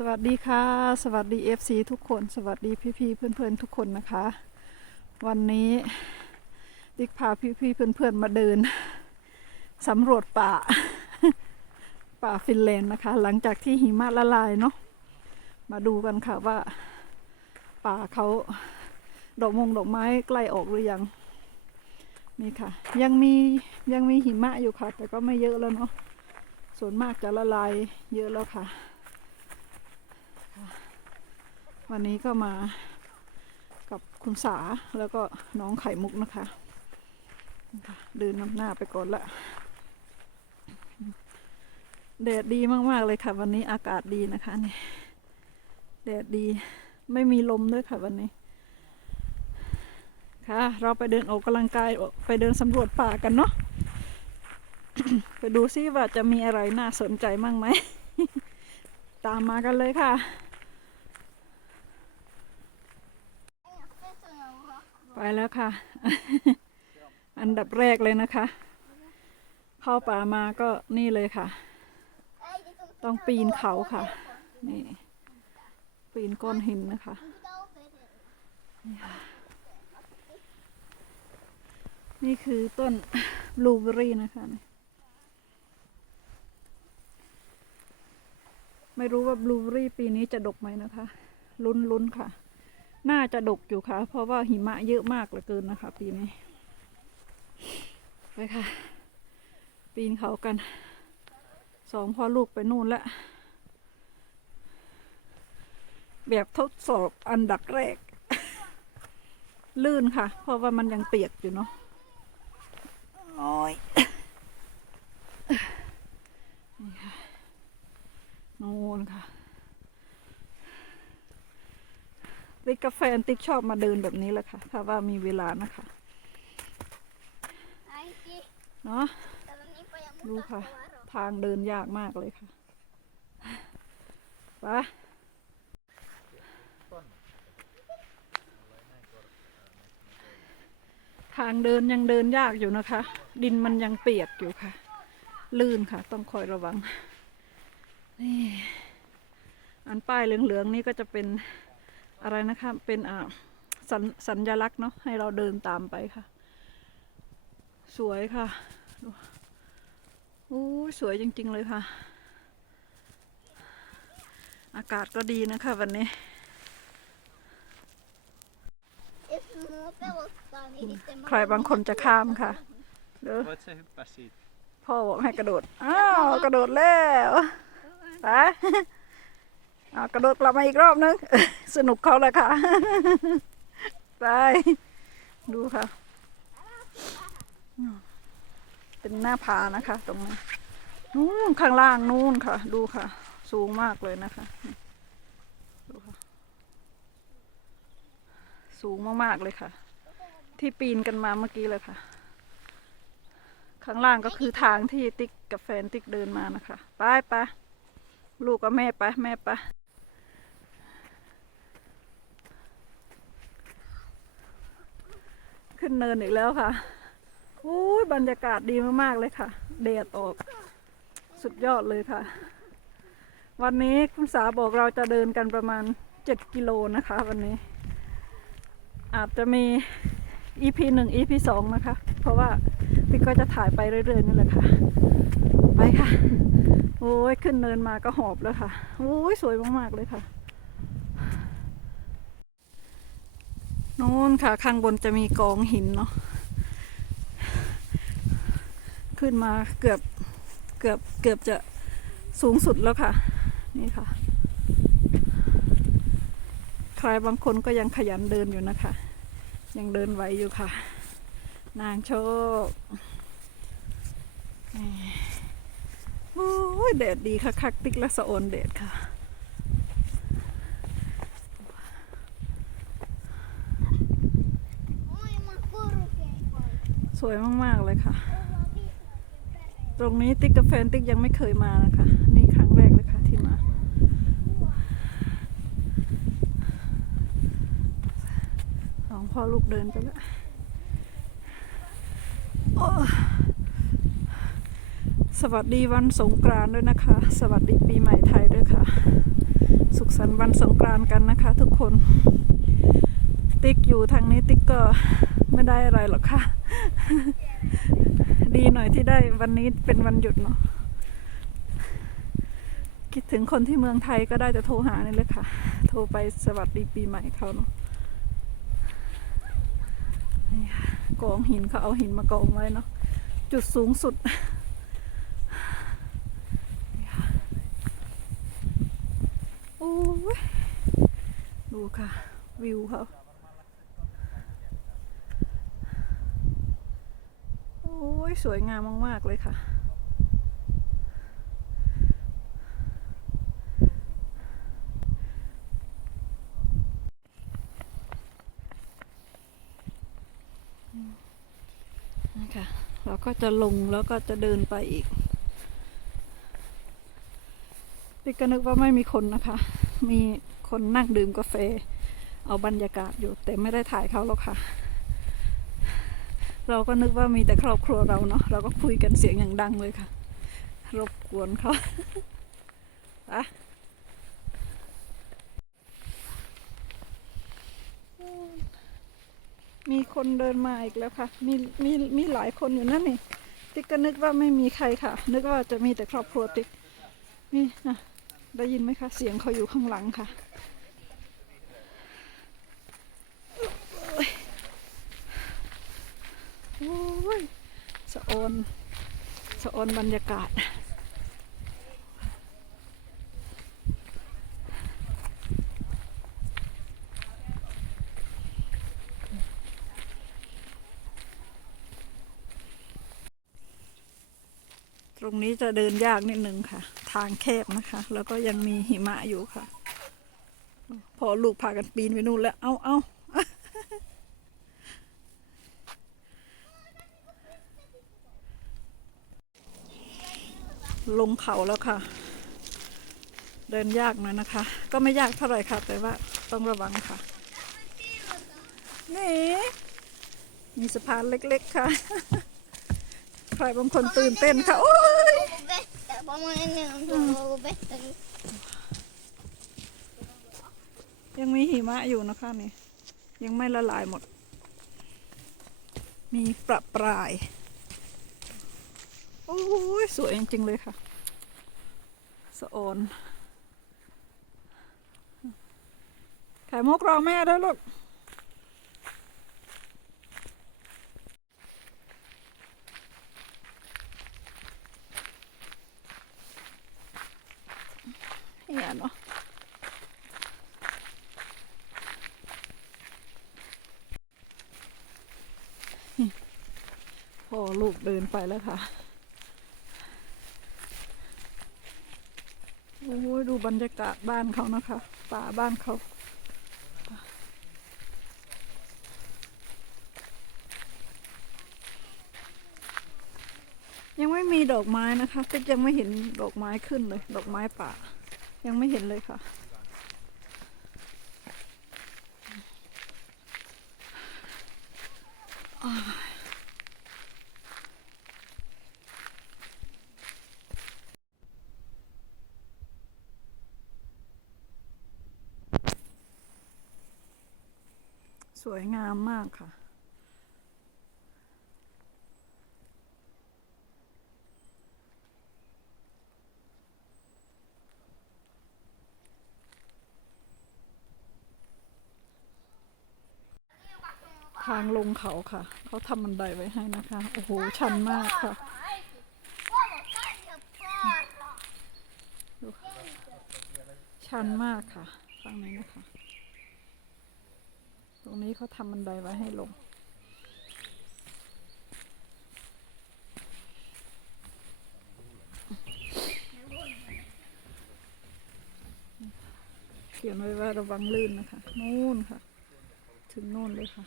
สวัสดีค่ะ สวัสดี FC ทุกคน สวัสดีพี่ๆเพื่อนๆทุกคนนะคะ วันนี้ติ๊กพาพี่ๆเพื่อนๆมาเดินสำรวจป่า ป่าฟินแลนด์นะคะ หลังจากที่หิมะละลายเนาะมาดูกันค่ะว่า ป่าเขาดอกมงดอกไม้ใกล้ออกหรือยังนี่ค่ะ ยังมียังมีหิมะอยู่ค่ะ แต่ก็ไม่เยอะแล้วเนาะส่วนมากจะละลายเยอะแล้วค่ะ วันนี้ก็มากับคุณสาแล้วก็น้องไข่มุกนะคะ เดินนำหน้าไปก่อนละแดดดีมาก ๆ เลยค่ะ วันนี้อากาศดีนะคะนี่แดดดีไม่มีลมด้วยค่ะวันนี้ ค่ะ เราไปเดินออกกำลังกายไปเดินสำรวจป่ากันเนาะไปดูซิว่าจะมีอะไรน่าสนใจมั่งไหม ตามมากันเลยค่ะ ไปแล้วค่ะ อันดับแรกเลยนะคะ เข้าป่ามาก็นี่เลยค่ะ ต้องปีนเขาค่ะ นี่ ปีนก้อนหินนะคะนี่คือต้นบลูเบอรี่นะคะ ไม่รู้ว่าบลูเบอรี่ปีนี้จะดกไหมนะคะ ลุ้นลุ้นค่ะ น่าจะดกอยู่ค่ะ เพราะว่าหิมะเยอะมากเหลือเกินนะคะ ปีนี้ ไปค่ะ ปีนเขากัน สองพ่อลูกไปนู่นละแบบทดสอบอันดับแรก ลื่นค่ะ เพราะว่ามันยังเปียกอยู่เนาะโอ้ยนี่ค่ะ นู่นค่ะ ติ๊กกาแฟนติ๊กชอบมาเดินแบบนี้แหละค่ะ ถ้าว่ามีเวลานะคะเนาะดูค่ะ ทางเดินยากมากเลยค่ะไปทางเดินยังเดินยากอยู่นะคะ ดินมันยังเปียกอยู่ค่ะ ลื่นค่ะ ต้องคอยระวังนี่อันป้ายเหลืองๆนี่ก็จะเป็น อะไรนะคะ เป็นอ่าสญสัญลักษณ์เนาะให้เราเดินตามไปค่ะ สวยค่ะดูโอ้ยสวยจริง ๆ เลยค่ะ อากาศก็ดีนะคะวันนี้ ใครบางคนจะข้ามค่ะเด้อ Voit se hyppää siitä? พ่อบอกให้กระโดด อ้าว กระโดดแล้วไปเอา กระโดดกลับมาอีกรอบนึง สนุกเขาเลยค่ะไปดูค่ะ เป็นหน้าผานะคะ ตรงนี้นู่นข้างล่างนู่นค่ะ ดูค่ะ สูงมากเลยนะคะดูค่ะ สูงมากๆเลยค่ะ ที่ปีนกันมาเมื่อกี้เลยค่ะ ข้างล่างก็คือทางที่ติ๊กกับแฟนติ๊กเดินมานะคะ ไปไปลูกกับแม่ไปแม่ไป ขึ้นเนินอีกแล้วค่ะโอ้ยบรรยากาศดีมากๆเลยค่ะแดดออก สุดยอดเลยค่ะ วันนี้คุณสาบอกเราจะเดินกันประมาณเจ็ดกิโลนะคะ วันนี้ อาจจะมี EP หนึ่ง EP สองนะคะ เพราะว่าติ๊กก็จะถ่ายไปเรื่อยๆนี่แหละค่ะ ไปค่ะ โอ้ยขึ้นเนินมาก็หอบแล้วค่ะ โอ้ยสวยมากๆเลยค่ะ นู่นค่ะ ข้างบนจะมีกองหินเนาะขึ้นมาเกือบเกือบเกือบจะสูงสุดแล้วค่ะ นี่ค่ะ ใครบางคนก็ยังขยันเดินอยู่นะคะ ยังเดินไหวอยู่ค่ะ นางโชคโอ้ยแดดดีค่ะคักติ๊กละสะโอนแดดค่ะ สวยมาก ๆ เลยค่ะ ตรงนี้ติ๊กกับแฟนติ๊กยังไม่เคยมานะคะ นี่ครั้งแรกเลยค่ะที่มา สองพ่อลูกเดินไปแล้วสวัสดีวันสงกรานต์ด้วยนะคะ สวัสดีปีใหม่ไทยด้วยค่ะ สุขสันต์วันสงกรานต์กันนะคะ ทุกคน ติ๊กอยู่ทางนี้ติ๊กก็ ไม่ได้อะไรหรอกค่ะ ดีหน่อยที่ได้วันนี้เป็นวันหยุดเนาะคิดถึงคนที่เมืองไทยก็ได้จะโทรหานี่เลยค่ะ โทรไปสวัสดีปีใหม่เขาเนาะกองหินเขาเอาหินมากองไว้เนาะจุดสูงสุดโอ้ยดูค่ะ วิวเขาโอ้ ยสวยงามมาก ๆ เลยค่ะนี่ค่ะเราก็จะลงแล้วก็จะเดินไปอีกพี่ก็นึกว่าไม่มีคนนะคะ มีคนนั่งดื่มกาแฟ เอาบรรยากาศอยู่ แต่ไม่ได้ถ่ายเขาหรอกค่ะ เราก็นึกว่ามีแต่ครอบครัวเราเนาะเราก็คุยกันเสียงอย่างดังเลยค่ะ รบกวนเขาอะมีคนเดินมาอีกแล้วค่ะ มีมีมีหลายคนอยู่นั่นนี่ ติ๊กก็นึกว่าไม่มีใครค่ะ นึกว่าจะมีแต่ครอบครัวติ๊กนี่นะได้ยินไหมคะ เสียงเขาอยู่ข้างหลังค่ะโอ้ยโอ้ย สะออนสะออนบรรยากาศ ตรงนี้จะเดินยากนิดนึงค่ะ ทางแคบนะคะ แล้วก็ยังมีหิมะอยู่ค่ะ พอลูกพากันปีนไปนู่นแล้ว เอาเอา ลงเขาแล้วค่ะ เดินยากหน่อยนะคะ ก็ไม่ยากเท่าไหร่ค่ะ แต่ว่าต้องระวังค่ะ นี่ มีสะพานเล็กๆค่ะ ใครบางคนตื่นเต้นค่ะ โอ้ยยังมีหิมะอยู่นะคะนี่ ยังไม่ละลายหมด มีประปราย โอ้ยสวยจริง ๆ เลยค่ะ สะออนไข่มุกรอแม่ด้วยลูกเหียเนาะพอลูกเดินไปแล้วค่ะ โอ้ ยดูบรรยากาศบ้านเขานะคะป่าบ้านเขายังไม่มีดอกไม้นะคะติ๊กยังไม่เห็นดอกไม้ขึ้นเลย ดอกไม้ป่า ยังไม่เห็นเลยค่ะส วยงามมากค่ะ ทางลงเขาค่ะ เขาทำบันไดไว้ให้นะคะ โอ้โห ชันมากค่ะชันมากค่ะฝั่งนี้นะคะ รงนี้เขาทำบันไดไว้ให้ลง เขียนไว้ว่าระวังลื่นนะคะนู่นค่ะ ถึงโน่นเลยค่ะ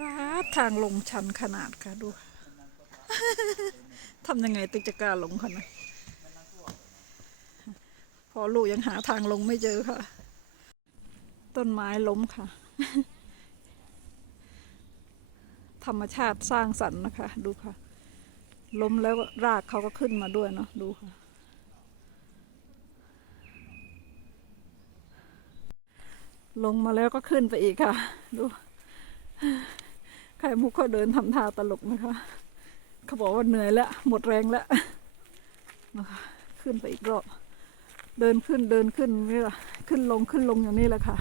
ว้าบทางลงชันขนาดค่ะดู ทำยังไงติ๊กจะกล้าลงคะนะพอลูกยังหาทางลงไม่เจอค่ะ ต้นไม้ล้มค่ะ ธรรมชาติสร้างสรรค์นะคะ ดูค่ะ ล้มแล้วรากเขาก็ขึ้นมาด้วยเนาะดูค่ะ ลงมาแล้วก็ขึ้นไปอีกค่ะ ดูไข่มุกเขาเดินทำท่าตลกนะคะ เขาบอกว่าเหนื่อยแล้ว หมดแรงแล้วนะคะขึ้นไปอีกรอบ เดินขึ้นเดินขึ้นนี่แหละขึ้นลงขึ้นลงอย่างนี้แหละค่ะ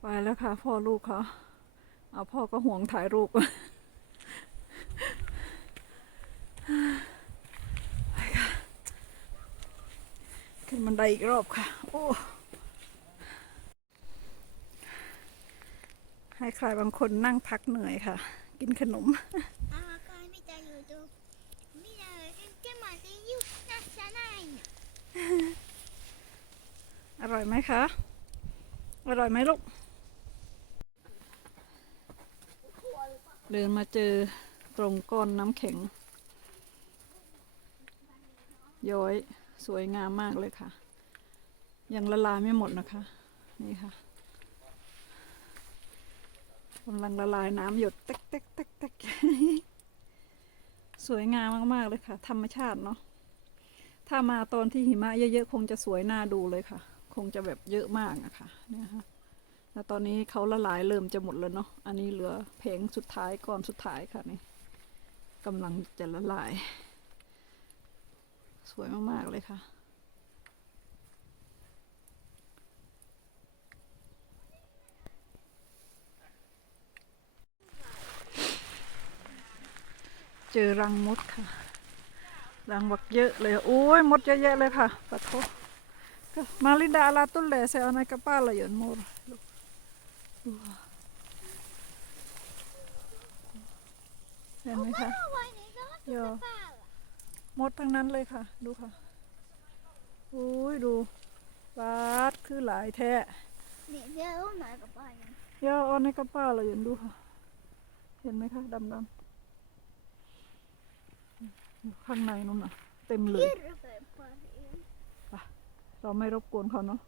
ไปแล้วค่ะ พ่อลูกเขาเอาพ่อก็ห่วงถ่ายรูปไป ขึ้นบันไดอีกรอบค่ะ โอ้ให้ใครบางคนนั่งพักเหนื่อยค่ะ กินขนมอร่อยไหมคะ อร่อยไหมลูก เดินมาเจอตรงก้อนน้ำแข็ง ย้อย สวยงามมากเลยค่ะ ยังละลายไม่หมดนะคะ นี่ค่ะกำลังละลายน้ำหยดเต๊กเต๊กเต๊กเต๊กสวยงามมากๆเลยค่ะ ธรรมชาติเนาะถ้ามาตอนที่หิมะเยอะๆ คงจะสวยน่าดูเลยค่ะ คงจะแบบเยอะมากอะค่ะเนี่ยค่ะแล้วตอนนี้เขาละลายเริ่มจะหมดแล้วเนาะอันนี้เหลือเพลงสุดท้ายก่อนสุดท้ายค่ะนี่กำลังจะละลาย สวยมาก ๆ เลยค่ะ เจอรังมดค่ะ รังบักเยอะเลย โอ้ยมดเยอะแยะเลยค่ะปะทบมาลินดาลาตุลเลเซอในกระเป๋าเลยนมดเห็นไหมคะโย มดทั้งนั้นเลยค่ะ ดูค่ะอุ้ยดูบาดคือหลายแท้เดี๋ยวอะมนกระเป๋าเยอะอ้อนในกระเป๋าเราเห็นดูค่ะ เห็นไหมคะดำๆข้างในนู่นน่ะ เต็มเลยเราไม่รบกวนเขาเนาะ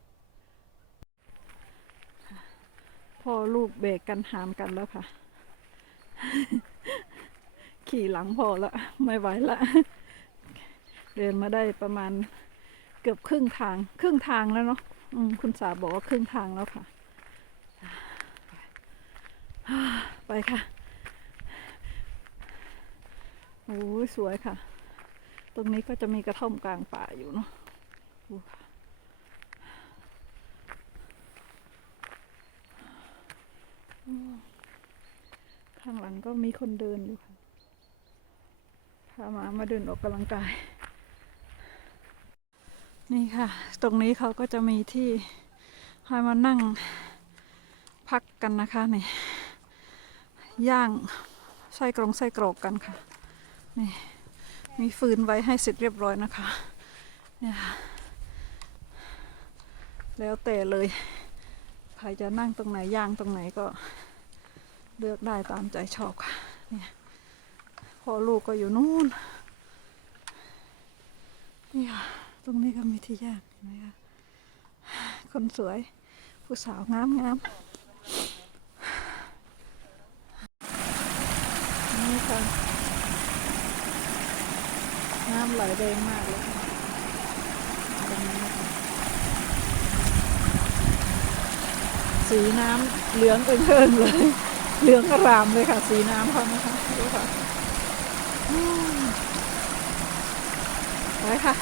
พ่อลูกเบรกกันหามกันแล้วค่ะ ขี่หลังพ่อละไม่ไหวละ เดินมาได้ประมาณเกือบครึ่งทาง ครึ่งทางแล้วเนาะคุณสาบอกว่าครึ่งทางแล้วค่ะ ไปค่ะโอ้สวยค่ะ ตรงนี้ก็จะมีกระท่อมกลางป่าอยู่เนาะข้างหลังก็มีคนเดินอยู่ค่ะพามามาเดินออกกำลังกาย นี่ค่ะ ตรงนี้เขาก็จะมีที่ให้มานั่งพักกันนะคะนี่ย่างไส้กรองไส้กรอกกันค่ะนี่มีฟืนไว้ให้เสร็จเรียบร้อยนะคะเนี่ยค่ะแล้วแต่เลยใครจะนั่งตรงไหนย่างตรงไหนก็เลือกได้ตามใจชอบค่ะเนี่ยพ่อลูกก็อยู่นู่นนี่ค่ะ ตรงนี้ก็มีที่ยางเห็นไหมคะคนสวย ผู้สาวงามงามนี่ค่ะน้ำไหลแรงมากเลยค่ะตรงนี้นะคะสีน้ำเหลืองเอิงๆเลย เหลืองอรามเลยค่ะ สีน้ำเขานะคะดูค่ะไปค่ะ